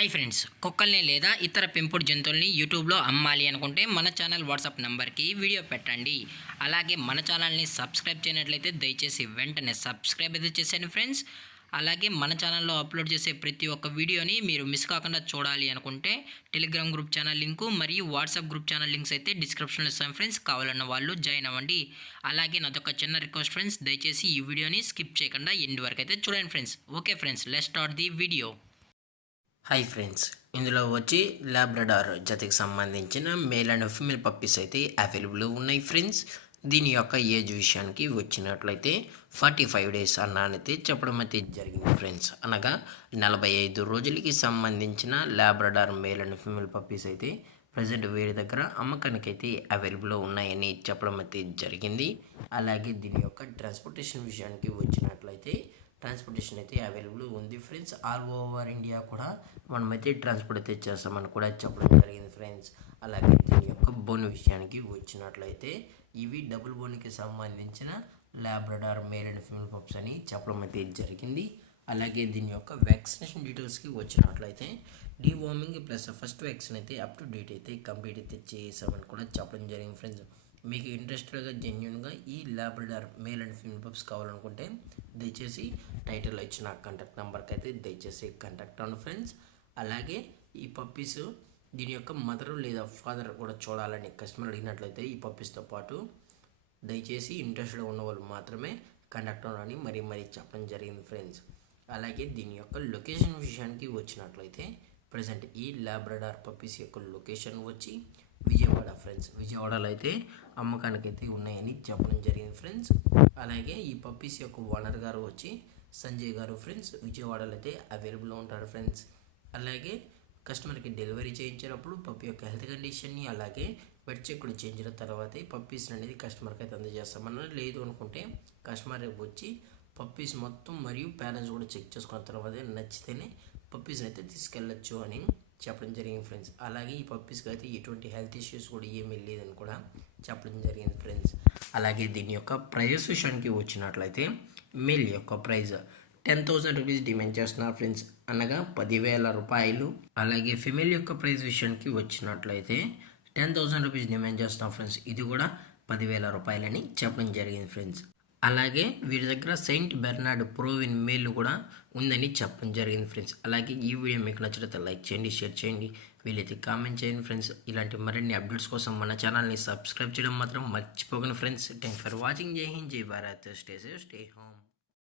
Hi friends, కుక్కల్ని లేదా ఇతర పెంపుడు జంతువుల్ని యూట్యూబ్లో అమ్మాలి అనుకుంటే మన ఛానల్ వాట్సాప్ నెంబర్కి వీడియో పెట్టండి. అలాగే మన ఛానల్ని సబ్స్క్రైబ్ చేయనట్లయితే దయచేసి వెంటనే సబ్స్క్రైబ్ అయితే చేసేయండి ఫ్రెండ్స్. అలాగే మన ఛానల్లో అప్లోడ్ చేసే ప్రతి ఒక్క వీడియోని మీరు మిస్ కాకుండా చూడాలి అనుకుంటే టెలిగ్రామ్ గ్రూప్ ఛానల్ లింకు మరియు వాట్సాప్ గ్రూప్ ఛానల్ లింక్స్ అయితే డిస్క్రిప్షన్లో ఇస్తాను ఫ్రెండ్స్. కావాలన్న వాళ్ళు జాయిన్ అవ్వండి. అలాగే నాదొక చిన్న రిక్వెస్ట్ ఫ్రెండ్స్, దయచేసి ఈ వీడియోని స్కిప్ చేయకుండా ఎండ్ వరకు అయితే చూడండి friends. Okay friends, let's start the video. Hi friends, ఇందులో వచ్చి లాబ్రడార్ జతకి సంబంధించిన మేల్ అండ్ ఫిమేల్ పప్పీస్ అయితే అవైలబుల్ ఉన్నాయి ఫ్రెండ్స్. దీని యొక్క ఏజ్ విషయానికి వచ్చినట్లయితే 45 డేస్ అన్నానైతే చెప్పడం అయితే జరిగింది ఫ్రెండ్స్. అనగా 45 రోజులకి సంబంధించిన Labrador male and female puppies అయితే ప్రజెంట్ వీరి దగ్గర అమ్మకానికి అయితే అవైలబుల్ ఉన్నాయని చెప్పడం అయితే జరిగింది. అలాగే దీని యొక్క ట్రాన్స్పోర్టేషన్ విషయానికి వచ్చినట్లయితే ట్రాన్స్పోర్టేషన్ అయితే అవైలబుల్ ఉంది ఫ్రెండ్స్. ఆల్ ఓవర్ ఇండియా కూడా మనమైతే ట్రాన్స్పోర్ట్ అయితే చేస్తామని కూడా చెప్పడం జరిగింది ఫ్రెండ్స్. అలాగే దీని యొక్క బోన్ విషయానికి వచ్చినట్లయితే ఇవి డబుల్ బోన్కి సంబంధించిన Labrador male and female pups అని చెప్పడం అయితే జరిగింది. అలాగే దీని యొక్క వ్యాక్సినేషన్ డీటెయిల్స్కి వచ్చినట్లయితే డీవార్మింగ్ ప్లస్ ఫస్ట్ వ్యాక్సిన్ అయితే అప్ టు డేట్ అయితే కంప్లీట్ అయితే చేసామని కూడా చెప్పడం జరిగింది ఫ్రెండ్స్. మీకు ఇంట్రెస్టెడ్గా జెన్యున్గా ఈ Labrador male and female pups కావాలనుకుంటే దయచేసి టైటిల్లో ఇచ్చిన కాంటాక్ట్ నెంబర్కి అయితే దయచేసి కాంటాక్ట్ అవ్వండి ఫ్రెండ్స్. అలాగే ఈ పప్పీస్ దీని యొక్క మదర్ లేదా ఫాదర్ కూడా చూడాలని కస్టమర్ అడిగినట్లయితే ఈ పప్పీస్తో పాటు దయచేసి ఇంట్రెస్టెడ్గా ఉన్న వాళ్ళు మాత్రమే కాంటాక్ట్ అవ్వాలని మరీ చెప్పడం జరిగింది ఫ్రెండ్స్. అలాగే దీని యొక్క లొకేషన్ విషయానికి వచ్చినట్లయితే ప్రజెంట్ ఈ లాబ్రడార్ పప్పీస్ యొక్క లొకేషన్ వచ్చి విజయవాడ ఫ్రెండ్స్. విజయవాడలో అయితే అమ్మకానికి అయితే ఉన్నాయని చెప్పడం జరిగింది ఫ్రెండ్స్. అలాగే ఈ పప్పీస్ యొక్క ఓనర్ గారు వచ్చి సంజయ్ గారు ఫ్రెండ్స్. విజయవాడలో అయితే అవైలబుల్లో ఉంటారు ఫ్రెండ్స్. అలాగే కస్టమర్కి డెలివరీ చేయించినప్పుడు పప్పి యొక్క హెల్త్ కండిషన్ని అలాగే వెట్ చెక్ కూడా చేయించిన తర్వాతే పప్పీస్ అనేది కస్టమర్కి అయితే అందజేస్తామన్నారు. లేదు అనుకుంటే కస్టమర్ వచ్చి పప్పీస్ మొత్తం మరియు పేరెంట్స్ కూడా చెక్ చేసుకున్న తర్వాత నచ్చితేనే పప్పీస్ని అయితే తీసుకెళ్ళచ్చు అని చెప్పడం జరిగింది ఫ్రెండ్స్. అలాగే ఈ పప్పీస్కి అయితే ఎటువంటి హెల్త్ ఇష్యూస్ కూడా ఏమీ లేదని కూడా చెప్పడం జరిగింది ఫ్రెండ్స్. అలాగే దీని యొక్క ప్రైజెస్ విషయానికి వచ్చినట్లయితే మేల్ యొక్క ప్రైజ్ 10,000 రూపీస్ డిమాండ్ చేస్తున్నారు ఫ్రెండ్స్, అనగా 10,000 రూపాయలు. అలాగే ఫిమేల్ యొక్క ప్రైజ్ విషయానికి వచ్చినట్లయితే 10,000 రూపీస్ డిమాండ్ చేస్తున్నాం ఫ్రెండ్స్. ఇది కూడా 10,000 రూపాయలని చెప్పడం జరిగింది ఫ్రెండ్స్. అలాగే వీరి దగ్గర సెయింట్ బెర్నార్డ్ ప్రోవిన్ మేల్ కూడా ఉందని చెప్పడం జరిగింది ఫ్రెండ్స్. అలాగే ఈ వీడియో మీకు నచ్చితే లైక్ చేయండి, షేర్ చేయండి, వీలైతే కామెంట్ చేయండి ఫ్రెండ్స్. ఇలాంటి మరిన్ని అప్డేట్స్ కోసం మన ఛానల్ని సబ్స్క్రైబ్ చేయడం మాత్రం మర్చిపోకండి ఫ్రెండ్స్. Thank for watching. జై హింద్, జై Bharat, stay safe, stay home.